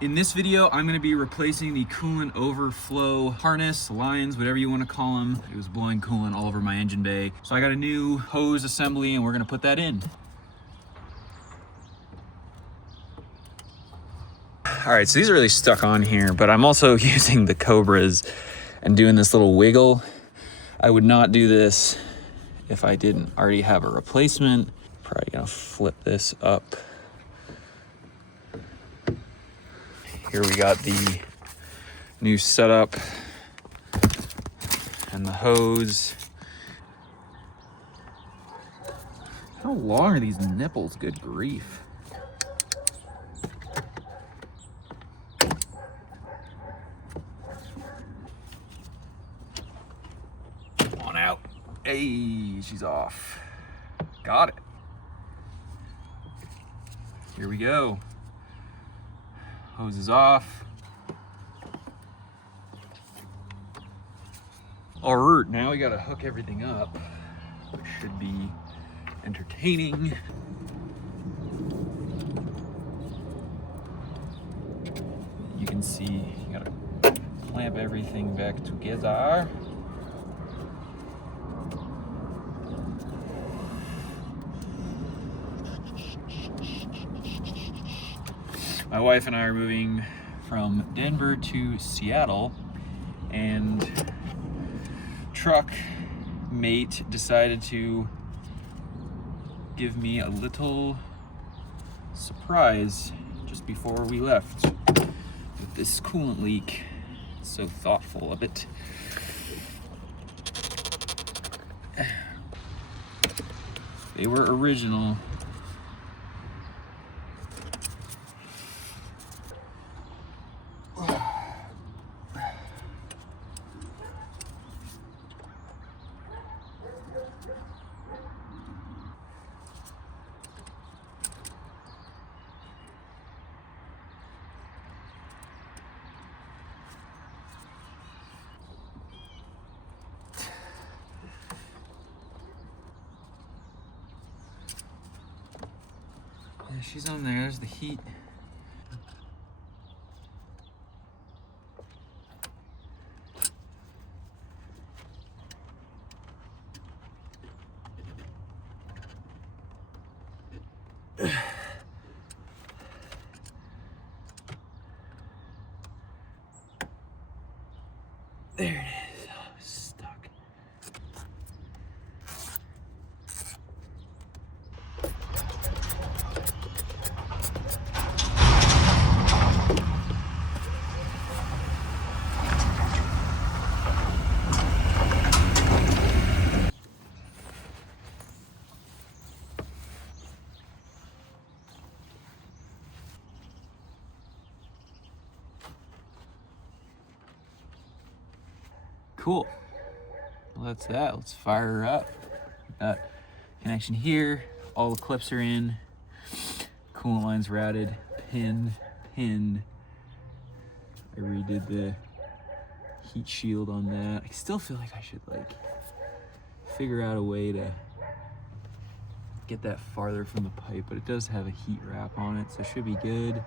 In this video, I'm gonna be replacing the coolant overflow harness, lines, whatever you wanna call them. It was blowing coolant all over my engine bay. So I got a new hose assembly and we're gonna put that in. All right, so these are really stuck on here, but I'm also using the Cobras and doing this little wiggle. I would not do this if I didn't already have a replacement. Probably gonna flip this up. Here we got the new setup and the hose. How long are these nipples? Good grief. Come on out. Hey, she's off. Got it. Here we go. Hose is off. All right, now we gotta hook everything up, which should be entertaining. You can see you gotta clamp everything back together. My wife and I are moving from Denver to Seattle, and truck mate decided to give me a little surprise just before we left with this coolant leak. So thoughtful of it. They were original. Yeah, she's on there. There's the heat. There it is. Oh, it's stuck. Cool. Well, that's that. Let's fire her up. Got connection here. All the clips are in. Coolant line's routed. Pinned. I redid the heat shield on that. I still feel like I should figure out a way to get that farther from the pipe, but it does have a heat wrap on it, so it should be good.